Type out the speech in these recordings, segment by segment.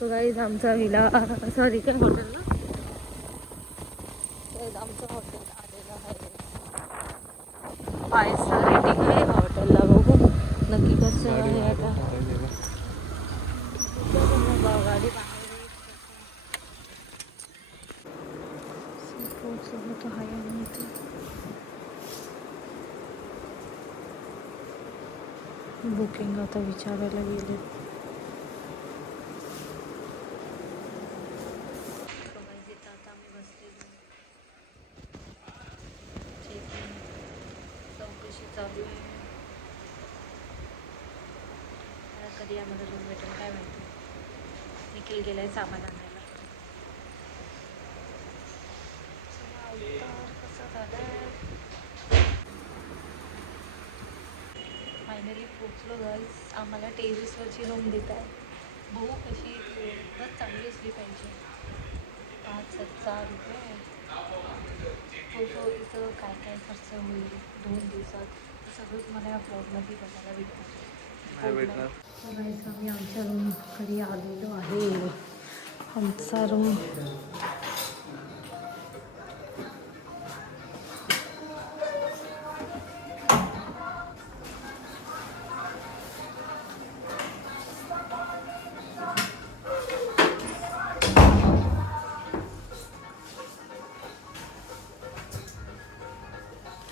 तो गाईज आमचा villa sorry काय हॉटेल ना आमचं हॉटेल आलेलं आहे. 5 स्टार रेटिंग आहे हॉटेलला. बघू नक्की कसं आहे आता. गाडी सोबत आहे आणि इथे बुकिंग आता विचारायला गेले. आता आम्ही बसलेलो. चेकिंग चौकशी चालू आहे. कधी आम्हाला रूम भेटेल काय माहिती. निखिल गेलाय सामान आणायला. कसं झालं फायनली पोचलो गर्ल्स. आम्हाला टेरेसवरची रूम देत आहे. बघू कशी बस चांगली असली पाहिजे. 5,000 रुपये. तो इथं काय काय खर्च होईल 2 दिवसात ते सगळं तुम्हाला या ब्लॉगमध्ये बघायला भेटणार. आम्ही आमच्या रूमकडे आलेलो आहे. आमचा रूम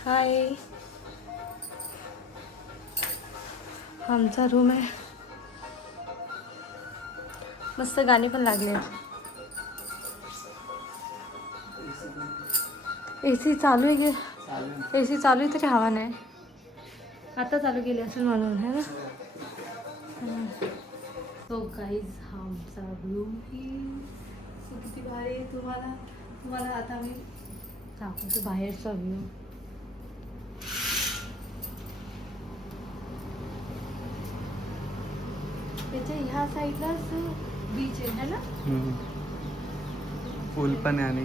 हाय. आमचा रूम आहे. मस्त गाणी पण लागले. AC चालू आहे की AC चालू आहे तरी हवा नाही. आता चालू केली असेल म्हणून है ना. सो गाईज हा आमचा रूम सो किती भारी. तुम्हाला आता मी दाखवतो बाहेरचा व्ह्यू. त्याच्या ह्या साईडलाच बीच आहे ना. पूल पण आहे आणि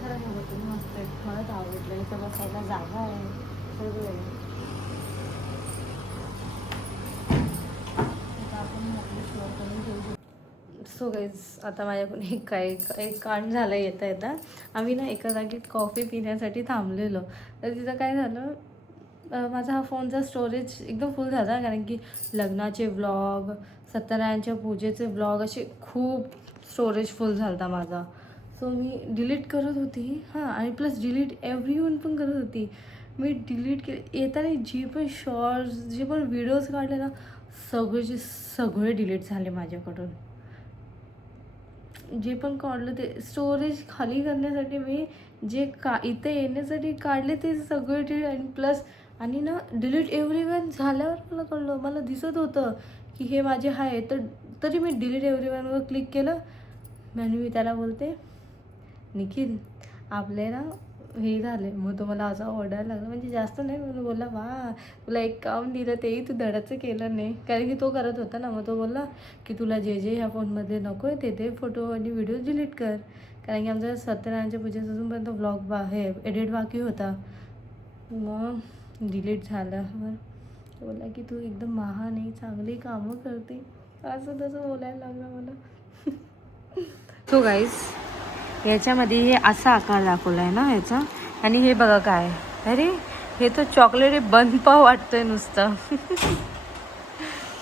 खरं होतं मस्त आहे. खरंच आवडलं. इथं बसायला जागा आहे सगळं आहे. सो गाईज आता माझ्याकडून एक कांड झालं येता आम्ही ना एका जागेत कॉफी पिण्यासाठी थांबलेलो. तर तिथं काय झालं माझा हा फोनचा स्टोरेज एकदम फुल झाला. कारण की लग्नाचे व्लॉग सत्यनारायणच्या पूजेचे व्लॉग असे खूप स्टोरेज फुल झाला होता माझा. सो मी डिलीट करत होती आणि प्लस डिलीट एव्हरीवन पण करत होती. मी डिलीट येताना जे पण शॉर्ट्स जे पण व्हिडिओज काढले ना सगळे डिलीट झाले माझ्याकडून. जे पण काढलं ते स्टोरेज खाली करण्यासाठी मी जे इथे येण्यासाठी काढले ते सगळे डिलीट. आणि प्लस आणि ना डिलीट एव्हरीवन झाल्यावर मला दिसत होतं की हे माझे आहे. तरी मी डिलीट एव्हरीवनवर क्लिक केलं आणि मी त्याला बोलते निखिल आपले ना हे झाले. मग तो मला असं ओरडायला लागला. म्हणजे जास्त नाही. मला बोलला वा तुला एक काम दिलं तेही तू धडाचं केलं नाही. कारण की तो करत होता ना. मग तो बोलला की तुला जे ह्या फोनमध्ये नको आहे ते फोटो आणि व्हिडिओ डिलीट कर. कारण की आमचा सत्यनारायणच्या पूजेचा अजूनपर्यंत व्लॉग हे एडिट बाकी होता. मग डिलीट झालं. मग बोलला की तू एकदम महान आहे चांगली कामं करते असं तसं बोलायला लागलं मला. सो गाईज याच्यामध्ये हे असा आकार दाखवला आहे ना ह्याचा. आणि हे बघा काय अरे हे तर चॉकलेट बनपाव वाटतंय नुसतं.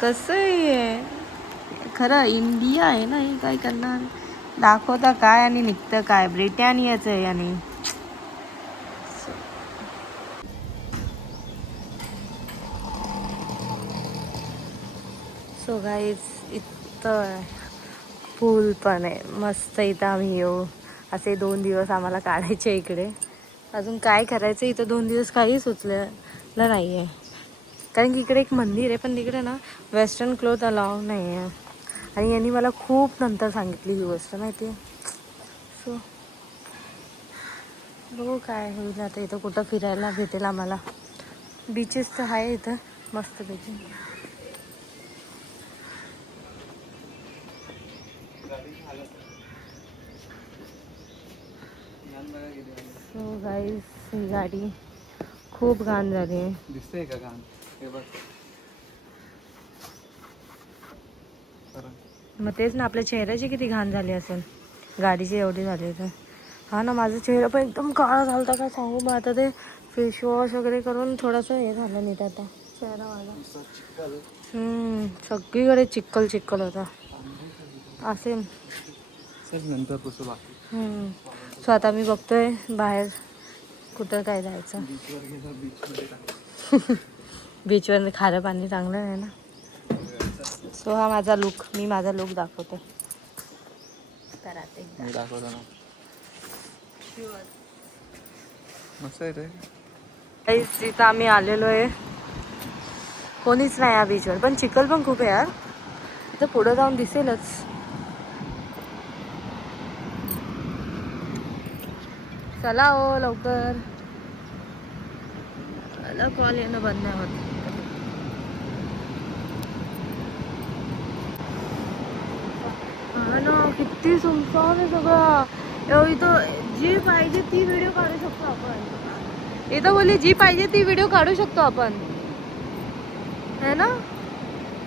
कसं आहे खरं इंडिया आहे ना. हे काय करणार दाखवता काय आणि निघतं काय. ब्रिटानियाचं आहे. आणि सो गाईज इथं पूल पण आहे मस्त. इथं आम्ही येऊ असे 2 दिवस आम्हाला काढायचे इकडे. अजून काय करायचं इथं 2 दिवस काही सुचलेलं नाही आहे. कारण की इकडे एक मंदिर आहे पण तिकडे ना वेस्टर्न क्लोथ अलाव नाही आहे. आणि यांनी मला खूप नंतर सांगितली ही गोष्ट माहिती आहे. सो बघू काय होईल आता. इथं कुठं फिरायला भेटेल आम्हाला. बीचेस तर आहे इथं मस्त पैकी. सो गाईज ही गाडी खूप घाण झाली आहे. दिसतंय का घाण हे बघ. मग तेच ना, आपल्या चेहऱ्याची किती घाण झाली असेल, गाडीची एवढी झाली तर. हा ना, माझा चेहरा पण एकदम काळा झाला होता, काय सांगू. मग आता ते फेस वॉश वगैरे करून थोडंसं हे झालं नीट आता चेहरा माझा. सगळीकडे चिक्कल चिक्कल होता असेल. नंतर पुसू बाकी. सो आता मी बघतोय बाहेर कुठं काय जायचं. बीचवर खारं पाणी चांगलं आहे ना. सो हा माझा लुक, मी माझा लुक दाखवते. कराते दाखवतो ना. मस्त आहे रे. तिथं आम्ही आलेलो आहे, कोणीच नाही या बीचवर, पण चिखल पण खूप आहे यार. तिथं पुढं जाऊन दिसेलच. चला हो लवकर, मला कॉल येणं बंद नाही होत. हा ना, किती सुनसान आहे सगळं. इथं जी पाहिजे ती व्हिडिओ काढू शकतो आपण. इथं बोलली जी पाहिजे ती व्हिडिओ काढू शकतो आपण, है ना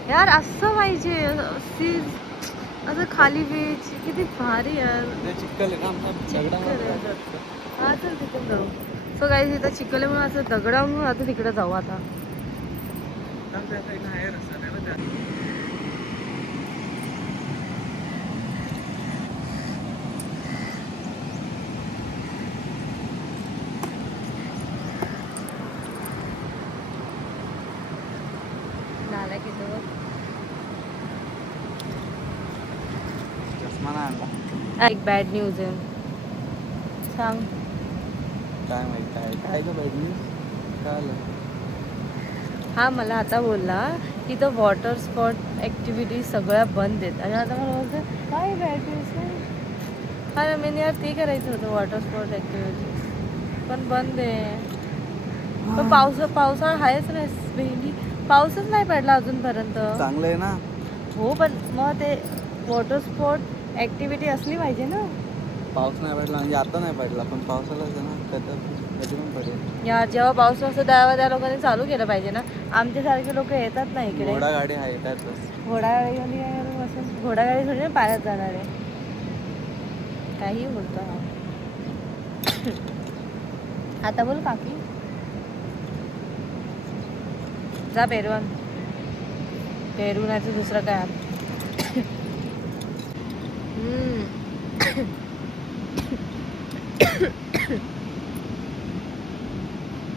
यार. असं पाहिजे, असं खाली बीच किती भारी यार. चिक्कल आहे ना. हा चल तिकडे जाऊ. सो काही तिथं चिखल आहे म्हणून असं दगडा म्हणून आता तिकडे जाऊ आता. झाला की तो चष्मा नाही आणला. एक बॅड न्यूज आहे, सांग. काय माहिती काय काय का पाहिजे काय आलं. हा मला आता बोलला की इथं वॉटर स्पॉट ॲक्टिव्हिटी सगळ्या बंद आहेत. आणि आता मला बोलतं काय बॅड न्यूज आहे. हा मी यार ते करायचं होतं वॉटर स्पॉट ॲक्टिव्हिटीज, पण बंद आहे. पण पावसाळा आहेच नाही भेंडी, पाऊसच नाही पडला अजूनपर्यंत. चांगलं आहे ना. हो पण मग ते वॉटर स्पॉट ॲक्टिव्हिटी असली पाहिजे ना. पाऊस नाही पडला म्हणजे आता नाही पडला, पण पावसालाच आहे ना, कधी पण पडेल. या जेव्हा पाऊस असतो त्यावेळेला त्या लोकांनी चालू केलं पाहिजे ना. आमच्यासारखे लोक येतात ना इकडे. घोडागाडी आहे त्यातच. घोडागाडी बसून, घोडागाडी थोडी पाण्यात जाणार आहे. काही बोलतो हा. आता बोल काकी. जा पेरवण, पेरवण्याचं दुसरं काय.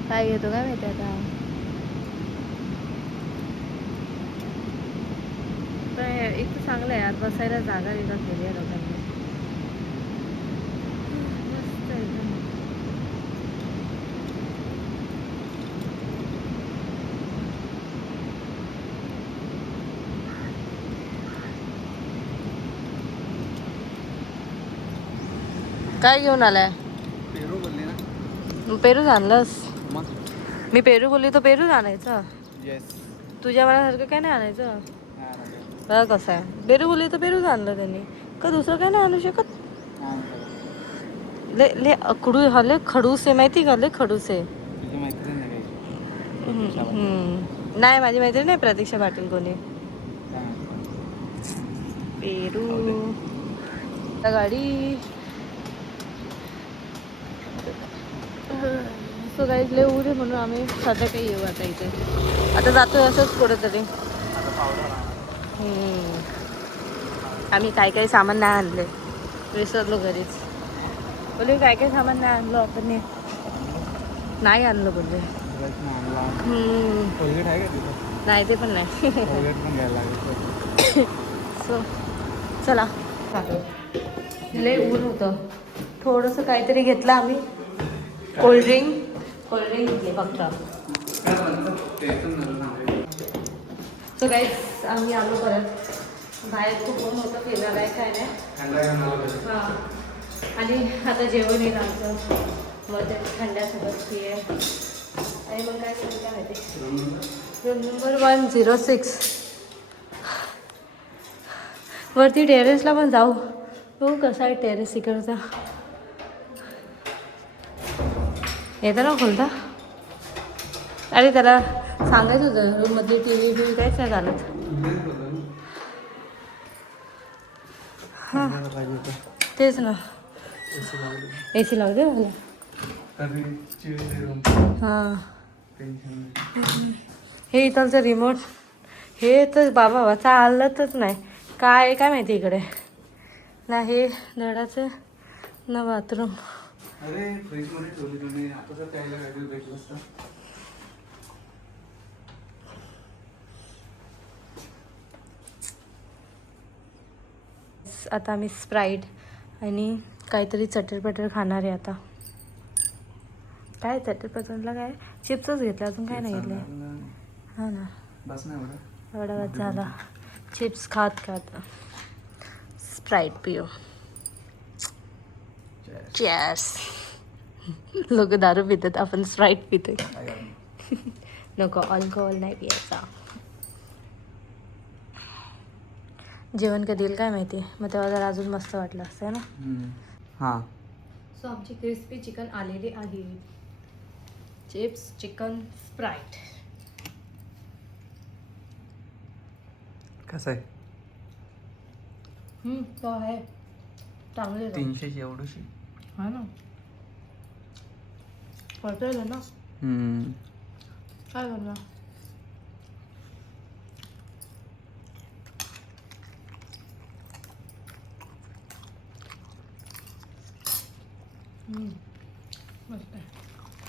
काय घेतो काय माहिती आता. पण इथं चांगलं आहे, आज बसायला जागा देतात केली आहे लोकांनी. मस्त आहे एकदम. काय घेऊन आलाय. पेरू बोलली ना. पेरूच आणलंस. मग मी पेरू बोलली तर पेरूच आणायचं. येस. तुझ्या मनासारखं काय नाही आणायचं. बघा कसं आहे, पेरू बोलली तर पेरूच आणलं त्यांनी, का दुसरं काय नाही आणू शकत. ले ले कडू हले खडूस आहे माहिती का, ले खडूस आहे. तुझी मैत्रीण आहे नाही माझी मैत्रीण नाही प्रतीक्षा पाटील कोणी. पेरू गाडी. सो काही लय ऊर आहे म्हणून आम्ही संध्याकाळी येऊ आता इथे. आता जातोय असंच कुठेतरी. आम्ही काय काही सामान नाही आणले, विसरलो घरीच. बोलले काय काय सामान नाही आणलं आपण, नाही आणलं बोलले. नाही ते पण नाही. सो चला. लय ऊन होतं, थोडंसं काहीतरी घेतलं आम्ही. कोल्ड्रिंक घेतली फक्त. सो गाईस आम्ही आलो परत. बाहेर खूप ऊन होतं, फिरायला काय नाही. हां आणि आता जेवण येईल आमचं, मग ते थंड्यासोबत आहे. आणि मग काय केलं काय माहिती. रूम नंबर 106 वरती टेरेसला पण जाऊ. बघू कसा आहे टेरेस इकडचा. येतं ना खोलता. अरे त्याला सांगायचं होतं रूममध्ये टी व्ही काहीच नाही चालत. समजायला पाहिजे होतं. तेच ना. AC लावली. AC लावू दे मला. तरी चिडली रूम. हां. टेन्शन नाही. हे इथलचं रिमोट हे तर बाबा चालतच नाही. काय काय माहिती इकडे ना हे धडाचं ना बाथरूम. अरे फ्रीजमध्ये ठेवली तुम्ही. आता जर प्यायला काहीतरी भेटलं असतं. आता आम्ही स्प्राईट आणि काहीतरी चटरपटर खाणार आहे आता. काय चटरपटरला काय चिप्सच घेतले अजून काय नाही घेतले. हां ना बस नाही एवढा वेळ झाला चिप्स खात खात स्प्राईट पिओ. चेअर्स. लोक दारू पितात आपण स्प्राईट पितोय. नको अल्कोहोल नाही पियाचा. जेवण कधी येईल काय माहिती मग तेव्हा जरा अजून मस्त वाटलं असतं ना. हां. सो आमची क्रिस्पी चिकन आलेली आहे. Chips chicken sprite. कसं आहे? तो आहे चांगले 300ची एवढीशी. हा ना पटेल ना. काय करणार.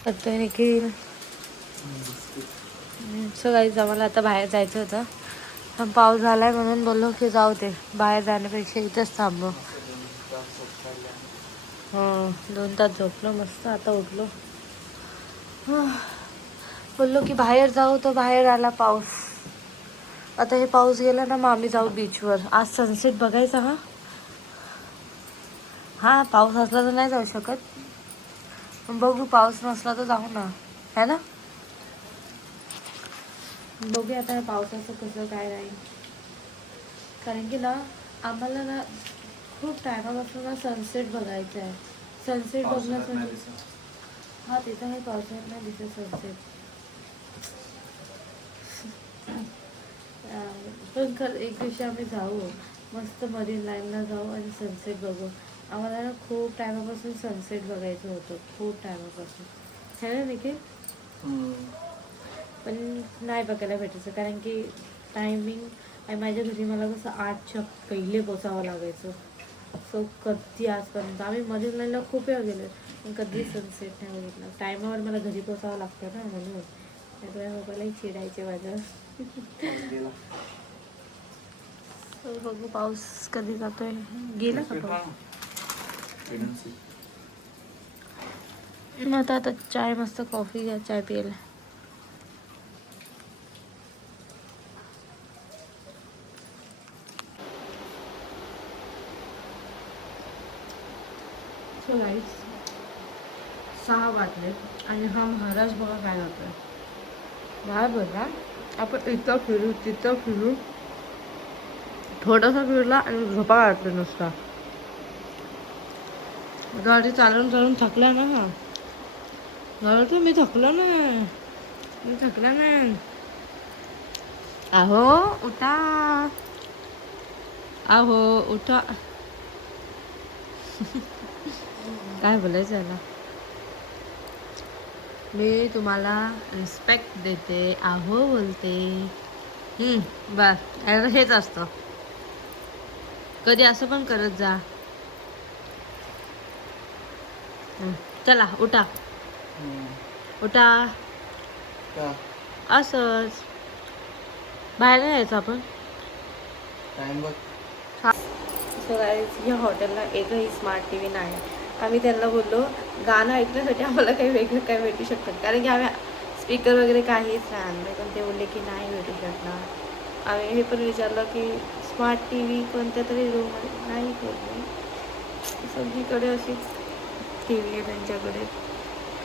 करतोय निखिल. सो गाईज आम्हाला आता बाहेर जायचं होतं पण पाऊस झालाय म्हणून बोललो की जाऊ दे बाहेर जाण्यापेक्षा इथंच थांबलो. 2 तास झोपलो मस्त. आता उठलो बोललो की बाहेर जाऊ तर बाहेर आला पाऊस. आता हे पाऊस गेला ना मग आम्ही जाऊ बीचवर. आज सनसेट बघायचा. हा पाऊस असला तर नाही जाऊ शकत पण बघू पाऊस नसला तर जाऊ ना है ना. बघूया आता पावसाचं कसं काय राहील कारण की ना आम्हाला ना खूप टायमापासून ना सनसेट बघायचं आहे. सनसेट बघण्यासाठी हा तिथं नाही पावसाळ्यात नाही दिसत सनसेट. पण एक दिवशी आम्ही जाऊ मस्त मरीन लाईनला जाऊ आणि सनसेट बघू. आम्हाला ना खूप टायमापासून सनसेट बघायचं होतं खूप टायमापासून है ना निखिल. पण नाही बघायला भेटायचं कारण की टायमिंग आणि माझ्या घरी मला कसं 8च्या पहिले पोचावं लागायचं. सो कधी आजपर्यंत आम्ही मरीन लाईनला खूप वेळा गेलो पण कधी सनसेट नाही बघितला. टायमावर मला घरी पोचावं लागतं ना म्हणून त्यामुळे मोबाईलही चिडायचे माझं. बघू पाऊस कधी जातोय. गेला का पाऊस. मग आता चाय मस्त कॉफी घ्या चाय प्यायला. सो गाईस 6 वाजले आणि हा महाराज बघा काय जातोय. काय बघा आपण इथं फिरू तिथं फिरू थोडासा फिरला आणि झोपा काढतो नुसता. गाडी चालवून चालवून थकला ना. हा गाडी मी थकलो ना. मी थकला ना. अहो उठा. अहो उठा. काय बोलायचं याला. मी तुम्हाला रिस्पेक्ट देते अहो बोलते. बस हेच असतं. कधी असं पण करत जा. चला उठा उठा. असंच बाहेर नाही यायचं आपण. टाइम बघ. सो गाईज या हॉटेलला एकही स्मार्ट TV नाही. आम्ही त्यांना बोललो गाणं ऐकण्यासाठी आम्हाला काही वेगळं काय भेटू शकतं कारण की आम्ही स्पीकर वगैरे काहीच नाही आणलं पण ते बोलले की नाही भेटू शकणार. आम्ही हे पण विचारलं की स्मार्ट TV कोणत्या तरी रूममध्ये नाही बोलले. सगळीकडे अशी TV आहे त्यांच्याकडे.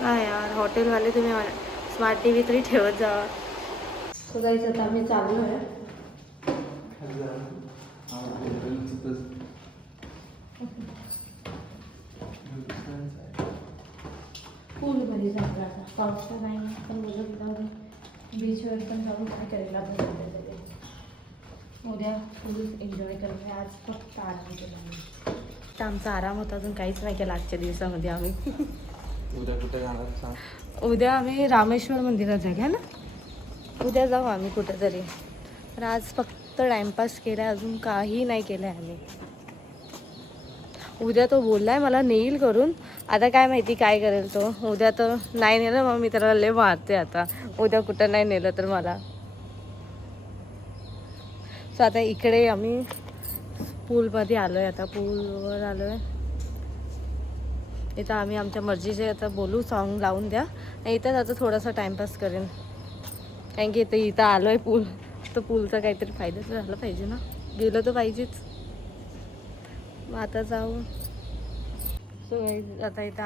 काय यार हॉटेलवाले तुम्ही स्मार्ट TV तरी ठेवत जावा. सो गाईज आता आम्ही चाललो आहे. पूलमध्ये जातो आता पाऊस तर नाही पण बोलत जाऊ बीचवर पण जाऊन काय करायला उद्या फुल एन्जॉय करणार आहे. आज फक्त आराम केला आम्ही. तर आमचा आराम होता, अजून काहीच नाही केला आजच्या दिवसामध्ये आम्ही. उद्या कुठे जाणार सांग. उद्या आम्ही रामेश्वर मंदिरात जाऊया ना. उद्या जाऊ आम्ही कुठेतरी. तर आज फक्त टाइमपास केला, अजून काही नाही केलं आहे आम्ही. उद्या तो बोललाय मला नेईल करून, आता काय माहिती काय करेल तो. उद्या तर नाही नेलं मग मी त्याला लय मारते आता. उद्या कुठं नाही नेलं तर मला. सो आता इकडे आम्ही पूलमध्ये आलो आहे, आता पूलवर आलो आहे. इथं आम्ही आमच्या मर्जीचे आता बोलू, सॉन्ग लावून द्या. इथंच आता थोडासा टाईमपास करेन, कारण की इथं आलो आहे पूल, तर पूलचा काहीतरी फायदा तर झाला पाहिजे ना. गेलो तर पाहिजेच. मग आता जाऊ. सो आता इथं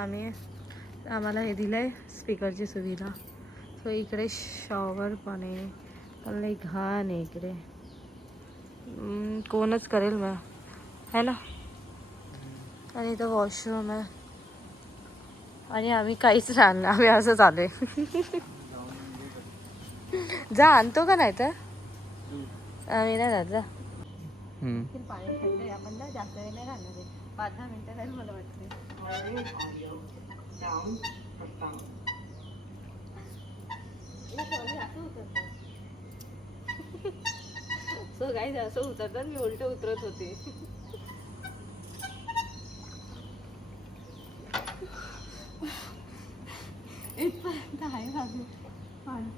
आम्हाला हे दिलं आहे स्पीकरची सुविधा. सो इकडे शॉवर पण आहे, पण लई घाण आहे इकडे. कोणच करेल मग, है ना. आणि इथं वॉशरूम आहे. आणि आम्ही काहीच राहणार, आम्ही असंच आलो आहे. जा आणतो का नाही तर आम्ही नाही जात. जा. पाणी थंड आहे, आपण ना जास्त वेळ नाही राहणार आहे. 5-10 मिनिटं नाही मला वाटते. सो काही असं उतरतात, मी उलट उतरत होते. इथपर्यंत आहे बाजू पाणी.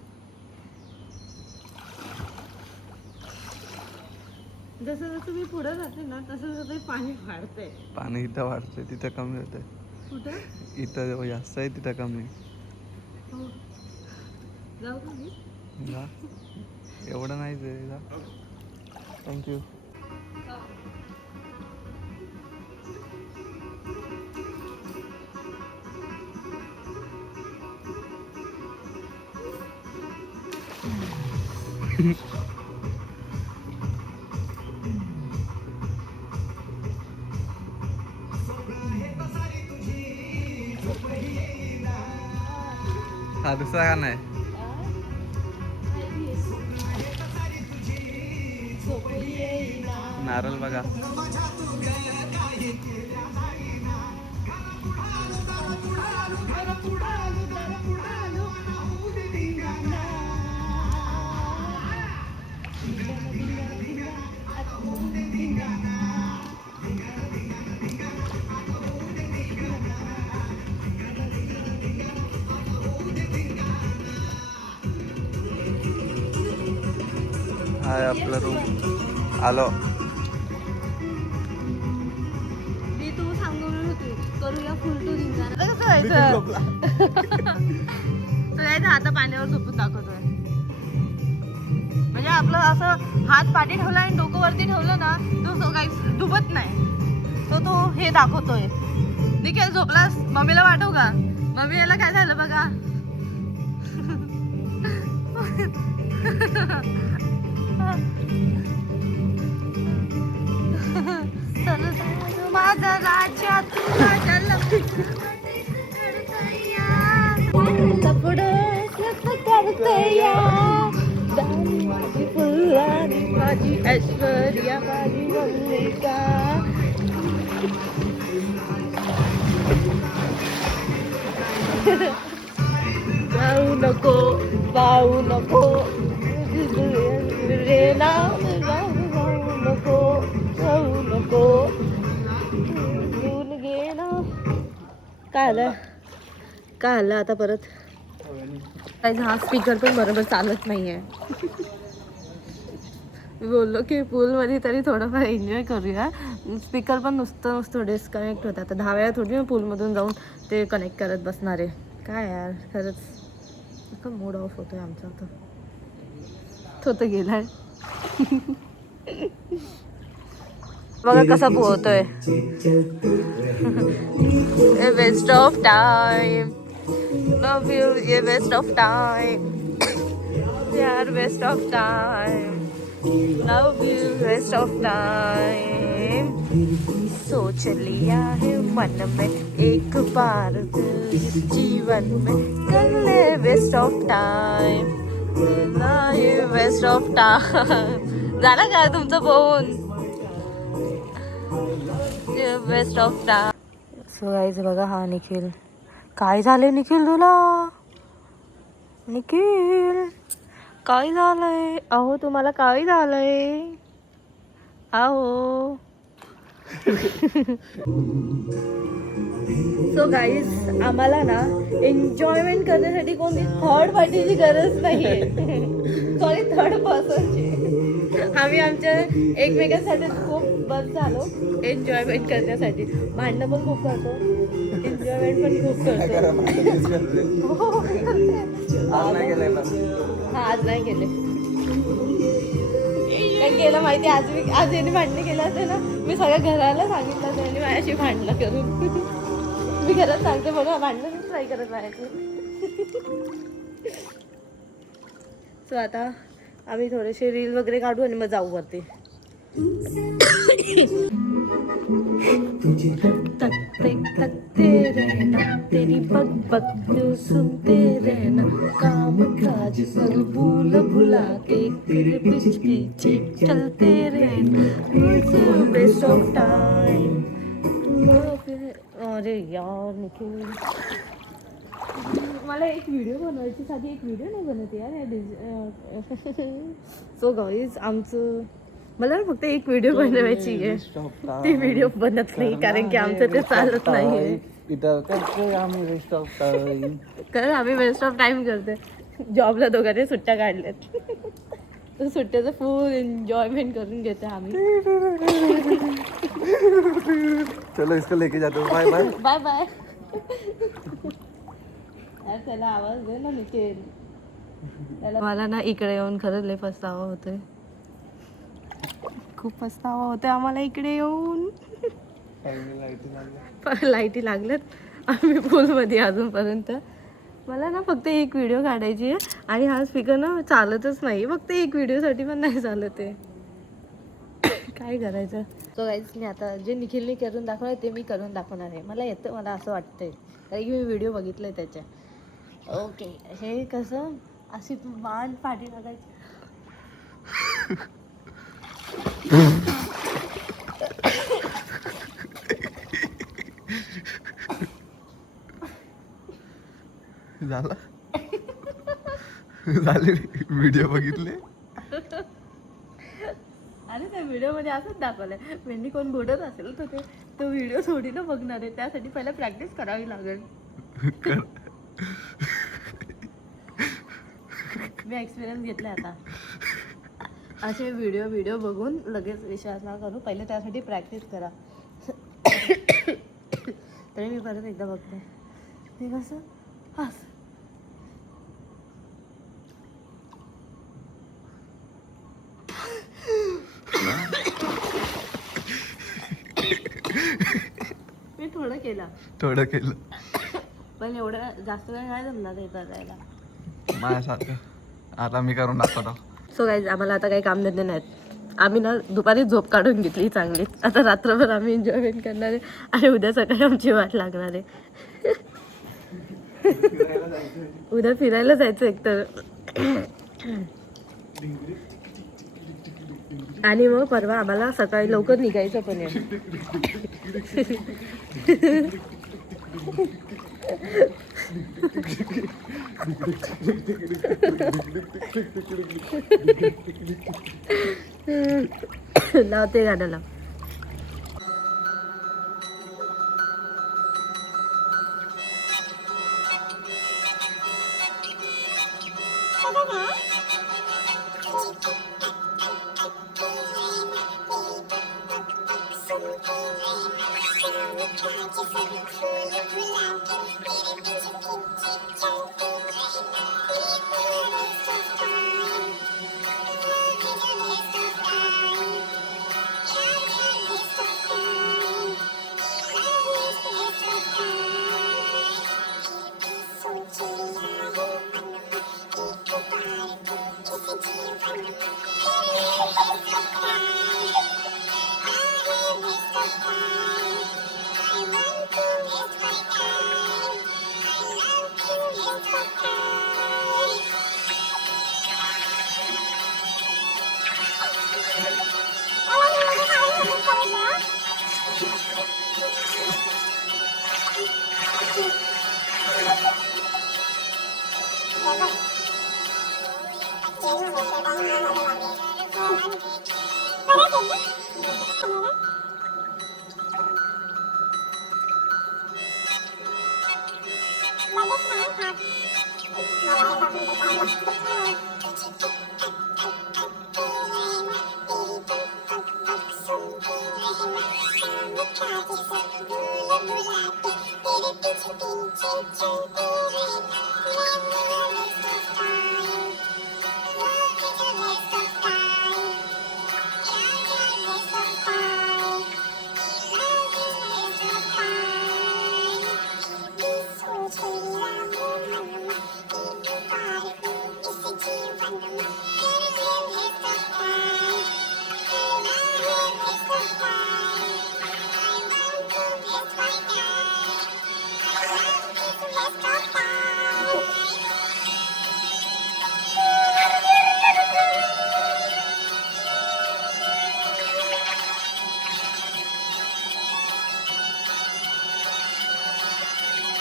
जसं जसं मी पुढे जाते ना तसं तसं पाणी वाढतंय. पाणी इथं वाढतंय, तिथं कमी होतंय. कुठं इथं जास्त आहे, तिथं कमी. हो. जाऊ का मी? जा. एवढं नाही जा. थँक्यू. हा दुसरा गाणं आहे. नारळ बघा. हाय आपलं रूम आलो. मी तू सांगून होती करूया फुल टू रिंगाण. कसं व्हायचं तुला आता पाण्यावर झोपून दाखवतोय. म्हणजे आपलं असं हात पाठी ठेवला आणि डोकं वरती ठेवलं ना, तो काही डुबत नाही. तो हे दाखवतोय. निखिल झोपलास? मम्मीला वाटव का? मम्मी याला काय झालं बघा. माझा राजा तुला माझी फुलानी माझी ऐश्वर्या माझी मल्लिका. जाऊ नको जाऊ नको रे ना, जाऊ नको जाऊ नको घेऊन घे ना. काय आलं आता परत. हा स्पीकर पण बरोबर चालत नाहीये. बोललो की पूलमध्ये तरी थोडंफार एन्जॉय करूया. स्पीकर पण नुसतं डिस्कनेक्ट होतं. आता 10 वेळा थोडी पूलमधून जाऊन ते कनेक्ट करत बसणार आहे. काय यार खरंच इतकं मूड ऑफ होतोय आमचा आता. तो तर गेलाय. बघा कसा पोहतोय. Waste of time. Love you. ये वेस्ट ऑफ टाइम यार. Waste of time. Love you. Waste of time. सोच लिया है मन में एक बार जीवन में कर ले waste of time. Waste of time. झाला का तुमचं phone? Best of time. So guys बघा हा निखिल. काय झाले निखिल तुला? निखिल काय झालंय? अहो तुम्हाला काय झालंय? अहो सो गाईज आम्हाला ना एन्जॉयमेंट करण्यासाठी कोणती थर्ड पार्टीची गरज नाहीये. सॉरी थर्ड पर्सनची. आम्ही आमच्या एकमेकांसाठी खूप बस झालो एन्जॉयमेंट करण्यासाठी. भांडणं पण खूप करतो, एन्जॉयमेंट पण खूप करतो. हा आज नाही केले. काय केलं माहिती? आज यांनी भांडणं केलं असते ना, मी सगळ्या घराला सांगितलं असतं आणि माझ्याशी भांडणं करून. मी घरात सांगते म्हणून भांडणं ट्राय करत राहायचं. सो आता आम्ही थोडेसे रील वगैरे काढू आणि मग जाऊ वरती. तकते तकते रहना तेरी बक बक क्यों सुनते रहना काम काज पर भूल भुला के तेरे पीछे पीछे चलते रहना बेस्ट ऑफ टाइम. अरे यार निखिल मला एक व्हिडिओ बनवायची, साधी एक व्हिडिओ नाही बनवते यार या सो गाईज आमचं मला ना फक्त एक व्हिडिओ बनवायची आहे. ती व्हिडिओ बनत नाही कारण की आमचं ते चालत नाही. कारण आम्ही वेस्ट ऑफ टाइम करते. जॉबला दोघांनी सुट्ट्या काढल्यात तर सुट्ट्याचं फुल एन्जॉयमेंट करून घेते आम्ही. चलो इसको लेके जाते हो. Bye bye bye bye. त्याला आवाज दे ना निखिल. मला ना इकडे येऊन खरंच लय पस्तावा होतोय. खूप पस्तावा होतोय आम्हाला इकडे येऊन. लाईटी लागल्यात आम्ही पूलमध्ये अजूनपर्यंत. मला ना फक्त एक व्हिडिओ काढायची आहे आणि हा स्पीकर ना चालतच नाही. फक्त एक व्हिडिओसाठी पण नाही चालत आहे. काय करायचं? तो गाईज मी आता जे निखिलने करून दाखवणार ते मी करून दाखवणार आहे. मला येतं, मला असं वाटतंय कारण की मी व्हिडिओ बघितलंय त्याच्या. ओके हे कसं अशी मान पाठी लागायची. झाला झाले व्हिडिओ बघितले. अरे त्या व्हिडिओमध्ये असंच दाखवलंय. मेंढी कोण घोडत असेल तर तो व्हिडिओ थोडीनं बघणार आहे. त्यासाठी पहिला प्रॅक्टिस करावी लागेल. मी एक्सपिरियन्स घेतलाय आता. असे व्हिडिओ बघून लगेच विश्वास ना करू. पहिले त्यासाठी प्रॅक्टिस करा. तरी मी परत एकदा बघते ते कसं हस. मी थोडं केलं पण एवढं जास्त वेळ नाही जमणार ते करायला माझ्यासारखं. आता मी करून दाखवतो. सो गाईज आम्हाला आता काही काम धंदे नाहीत. आम्ही ना दुपारी झोप काढून घेतली चांगली. आता रात्रभर आम्ही एन्जॉयमेंट करणार आहे आणि उद्या सकाळी आमची वाट लागणार आहे. उद्या फिरायला जायचं एकतर आणि मग परवा आम्हाला सकाळी लवकर निघायचं पण आहे. लावते गाण्याला.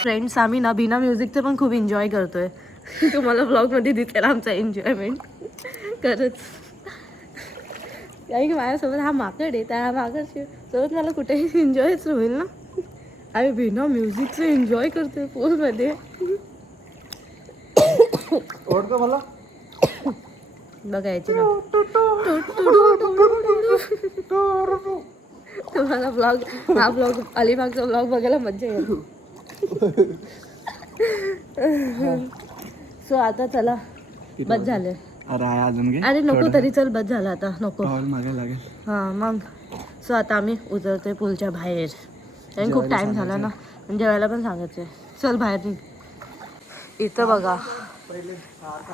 फ्रेंड्स आम्ही ना बिना म्युझिकचं पण खूप एन्जॉय करतोय. तुम्हाला ब्लॉगमध्ये दिसेल आमचा एन्जॉयमेंट. खरंच कारण की माझ्यासोबत हा माकड आहे, त्या माकड सोबत मला कुठेही एन्जॉयच होईल ना. आम्ही बिना म्युझिकचं एन्जॉय करतोय पूलमध्ये. ओळखतो मला बघायची ना तुम्हाला ब्लॉग, हा ब्लॉग अलिबागचा ब्लॉग बघायला मज्जा येईल. सो आता चला बस झाले. अरे आहे अजून घे. अरे नको तरी चल बस झालं आता नको. मागे लागेल. हां मग सो आता आम्ही उतरतोय पूलच्या बाहेर. आणि खूप टाइम झाला ना, जेवायला पण सांगायचंय. चल बाहेर निघ. इथं बघा.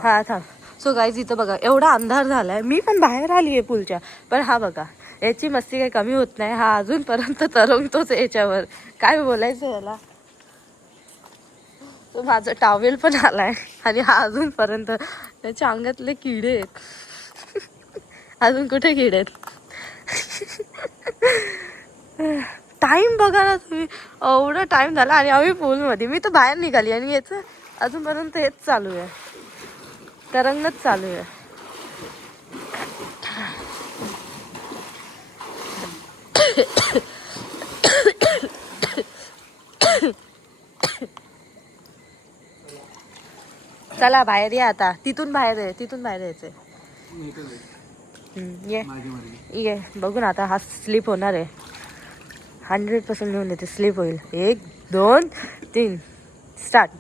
हा थांब. सो गाईज इथं बघा एवढा अंधार झालाय. मी पण बाहेर आली आहे पूलच्या, पण हा बघा याची मस्ती काही कमी होत नाही. हा अजूनपर्यंत तरंगतोच याच्यावर. काय बोलायचं याला. तो माझं टॉवेल पण आलाय आणि हा अजूनपर्यंत त्याच्या अंगातले किडे आहेत. अजून कुठे किडे आहेत. टाइम बघा ना तुम्ही, एवढा टाइम झाला आणि आम्ही पूलमध्ये. मी तर बाहेर निघाली आणि याचं अजूनपर्यंत हेच चालू आहे, तरंगच चालू आहे. चला बाहेर या आता. तिथून बाहेर आहे, तिथून बाहेर यायचंय. ये बघू ना आता. हा स्लिप होणार आहे 100% लिहून देते. स्लिप होईल. 1 2 3 स्टार्ट.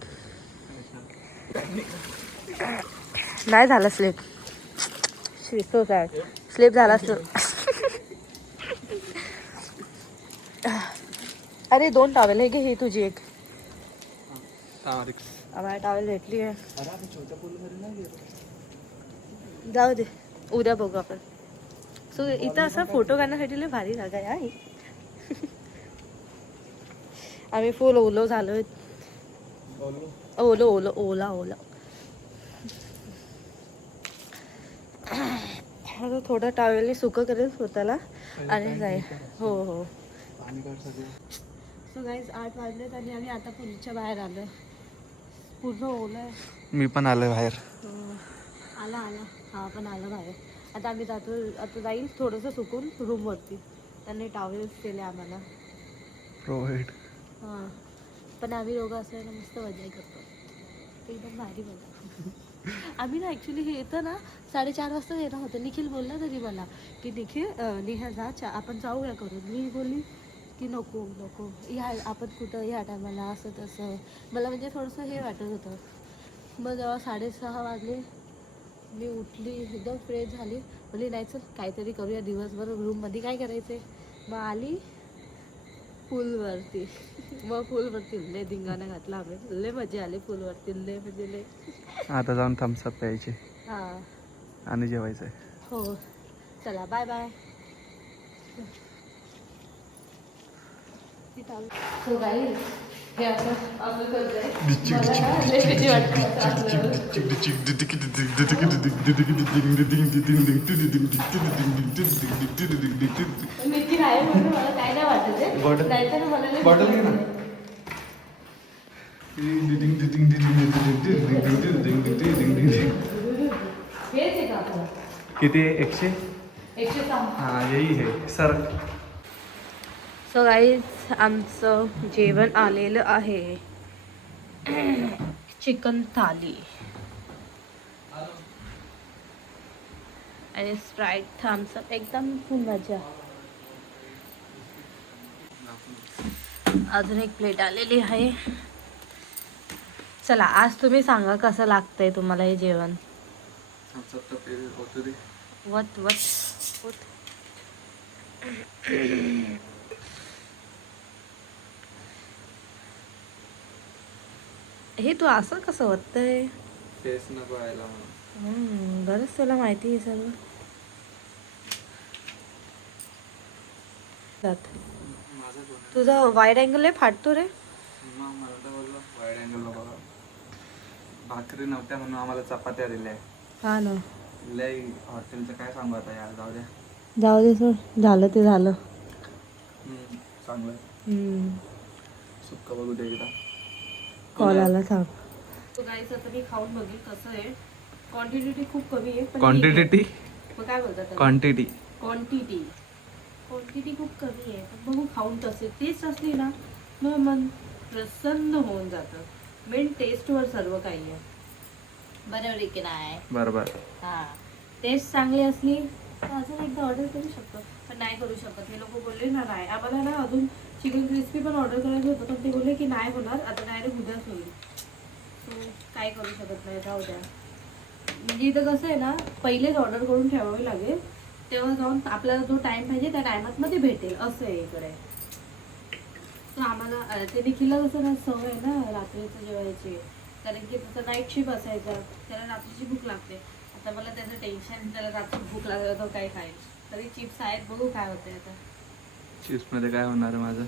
नाही झालं स्लिप. So sad. स्लिप झाला असतो. अरे 2 टॉवेल आहे घे. ही तुझी एक. आम्हाला टॉवेल भेटली आहे. जाऊ दे उद्या बघू आपण. सो इथं असा फोटो काढण्यासाठी लय भारी जागा आहे. आम्ही फुल ओलो झालोय. ओलो ओलो ओला ओला. आता थोडं टॉवेलने सुकं करेल स्वतःला आणि जाईल. हो हो. सो गाईज 8 वाजलेत आणि आम्ही आता पूलच्या बाहेर आलोय. पूर्ण ओलं आहे. मी पण आलोय बाहेर. आला आला. हा पण आला बाहेर. आता आम्ही जातो. आता जाईल थोडंसं सुकून रूमवरती. त्यांनी टॉवेल्स केले आम्हाला प्रोव्हाइड. हां पण आम्ही दोघं असं मस्त मजा करतो. एकदम भारी बघा. आम्ही ना ॲक्च्युली हे येतं ना 4:30 वाजता येणं होतं. निखिल बोलला तरी मला की निखिल नेहा जा आपण जाऊया करून. मी बोलली की नको नको ह्या आपण कुठं ह्या टायमाला असं तसं. मला म्हणजे थोडंसं हे वाटत होतं. मग जेव्हा 6:30 वाजले मी उठली एकदम फ्रेश झाली. बोलली नाही चल काहीतरी करूया दिवसभर रूममध्ये काय करायचं आहे. मग आली पूलवरती. मग पूलवरती लय धिंगाणा घातला आम्ही. लय मजा आली पूलवरती. लय म्हणजे लय. आता जाऊन थम्सअप प्यायचे हां आणि जेवायचंय. हो चला बाय बाय. सो गाईज हे असं असं करतंय. मला ना लय भीती वाटते असं आपल्याला. मिठी नाही म्हणून मला काय नाही वाटत आहे. नाहीतर मला लय बॉटल भीती घे ना. वाटते. हेच आहे का आपलं? किती आहे 100? 106. हाँ यही है सर. सो गाईज आमचं जेवण आलेलं आहे. चिकन थाली आणि स्प्राईट थम्सअप एकदम मजा. अजून एक प्लेट आलेली आहे. चला आज तुम्ही सांगा कसं लागतंय तुम्हाला हे जेवण. वत वत वत. हे तू असं कसं वाटतंय? फेस नको व्हायला म्हणून. बरंच तुला माहिती आहे सगळं. माझं कोण आहे? तुझा वाईड अँगल आहे फाटतो रे. मग मला तर बोललो वाईड अँगलला बघा. भाकरी नव्हत्या म्हणून आम्हाला चपात्या दिल्या. हा ना. लय हॉटेलचं काय सांगू आता यार, जाऊ द्या. जाऊ दे सोड, झालं ते झालं. चांगलं सुक्का बघू दे एकदा. कॉल आला सांग. तो गाईस आता मी खाऊन बघेल कसं आहे. क्वांटिटी खूप कमी आहे पण क्वांटिटी मग काय बोलतात क्वांटिटी क्वांटिटी खूप कमी आहे पण बघू खाऊन कसे. टेस्ट असली ना मग मन प्रसन्न होऊन जातं. मेन टेस्टवर सर्व काही आहे. बरोबर आहे की नाही? बरोबर. हां टेस्ट चांगली असली तर अजून एकदा ऑर्डर करू शकतो पण नाही करू शकत. हे लोक बोलले ना नाही. आम्हाला ना अजून चिकन क्रिस्पी पण ऑर्डर करायचं होतं पण ते बोलले की नाही होणार आता, डायरेक्ट उद्याच होईल. सो काय करू शकत नाही, जाऊ द्या. म्हणजे इथं कसं आहे ना पहिलेच ऑर्डर करून ठेवावी लागेल तेव्हा जाऊन आपल्याला जो टाइम पाहिजे त्या टायमात मध्ये भेटेल असं आहे इकडे. तर आम्हाला ते निखिलला कसं ना सवय आहे ना रात्रीचं जेवायची. कारण की त्याचा नाईट शिफ्ट असायचा, त्याला रात्रीची भूक लागते. आता मला त्याचं टेन्शन, त्याला रात्री भूक लागलं तर काय खाईल. तरी चिप्स आहेत, बघू काय होते आता. चिप्स मध्ये काय होणार आहे माझं?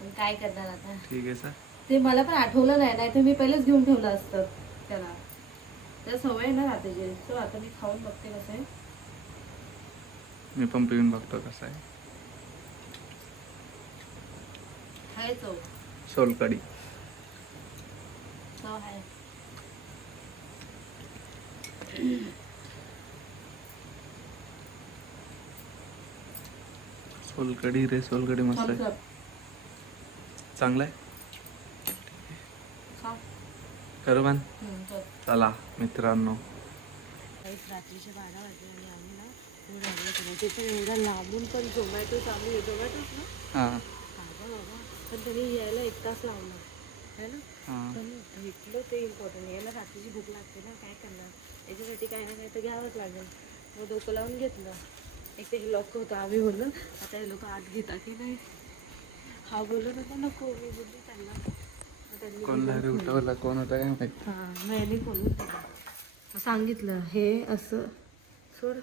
पण काय करणार आता. ठीक आहे सर. ते मला पण आठवलं नाही तर मी पहिलेच घेऊन ठेवलं असतं त्याला. त्याला सवय आहे ना रात्रीची. तो आता मी खाऊन बघते कसं आहे. मी पण पिऊन बघतो कसं आहे. आहे चव. सोलकडी. चव आहे. सोलकडी रे सोलकडी मस्त आहे. चांगलं आहे. करू पण. चला मित्रांनो. रात्रीचे 12 वाजले आणि आम्ही ना फूड ऑर्डर केलं. ते पण एवढा लांबून पण झोमॅटो चालू आहे. झोमॅटोच ना हां बाबा पण त्यांनी यायला 1 तास लावला है ना. हां पण भेटलं ते इम्पॉर्टंट. यायला रात्रीची भूक लागते ना, काय करणार. याच्यासाठी काही ना काही तर घ्यावंच लागेल. मग डोकं लावून घेतलं. एक ते लॉक होतं. आम्ही बोललो आता हे लोक आत घेता की नाही. हा बोललो नका नको. मी बोलली त्यांना. कोणला रे उठवला, कोण होता काय माहिती. हां मग यांनी खोलून दिलं. मग सांगितलं हे असं सोड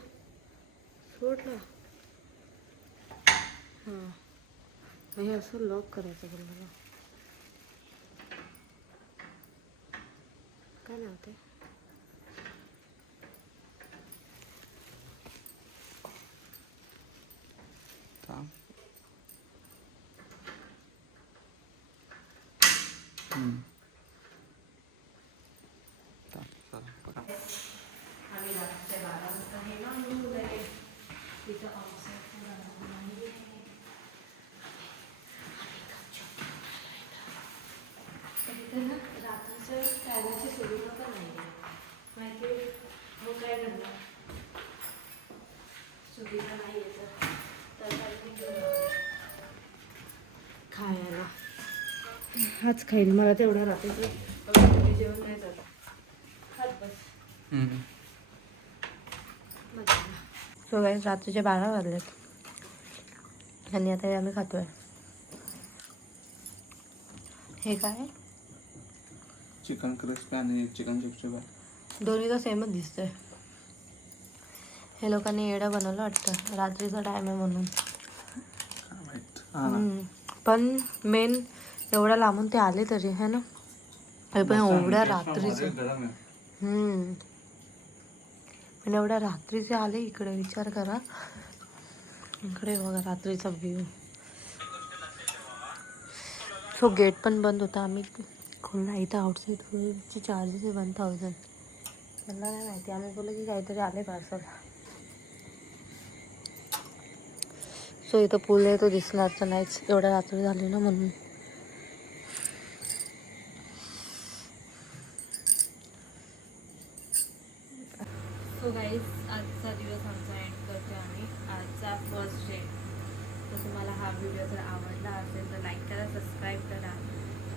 सोडलं. हां मग हे असं लॉक करायचं बोललं. काय लावते. थांब. चला आम्ही रात्रीच्या 12 वाजता हे ना तिथं तिथं ना रात्रीचं टायमाची सुविधा पण नाही आहे माहिती आहे. मग काय करणार. सुविधा नाही आहे तर खायला हाच खाईन. मला तेवढा रात्रीचं जेवण नाही जात. हाच बस. सो गाईस रात्रीचे 12 वाजलेत आणि आता हे आम्ही खातोय. हे काय चिकन क्रिस्पी आणि चिकन 65. दोन्ही तर सेमच दिसतंय. हे लोकांनी येडं बनवलं वाटतं रात्रीचा टाइम आहे म्हणून. पण मेन एवढ्या लांबून ते आले तरी है ना. हे पण एवढ्या रात्रीचं. गरम आहे. पण एवढ्या रात्रीचे आले इकडे, विचार करा. इकडे बघा रात्रीचा व्ह्यू. सो गेट पण बंद होता, आम्ही खोलला. इथं आउटसाईडची चार्जेस आहे 1000. त्यांना नाही माहिती, आम्ही बोललो की काहीतरी आले पार्सल. सो इथं पूल आहे, तो दिसणार तर नाहीच, एवढ्या रात्री झाली ना म्हणून. सो गाईज, आजचा दिवस आमचा एंड करतो आम्ही. आजचा फर्स्ट डे. तर तुम्हाला हा व्हिडिओ जर आवडला असेल तर लाईक करा, सबस्क्राईब करा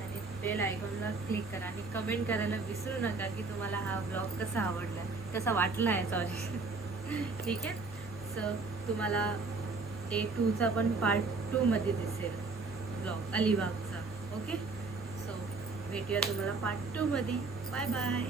आणि बेल आयकॉनला क्लिक करा. आणि कमेंट करायला विसरू नका की तुम्हाला हा ब्लॉग कसा आवडला, कसा वाटला आहे, सॉरी. ठीक आहे. सो तुम्हाला डे 2चा पण पार्ट 2मध्ये दिसेल ब्लॉग अलिबागचा. ओके. सो भेटूया तुम्हाला पार्ट 2मध्ये. Bye bye.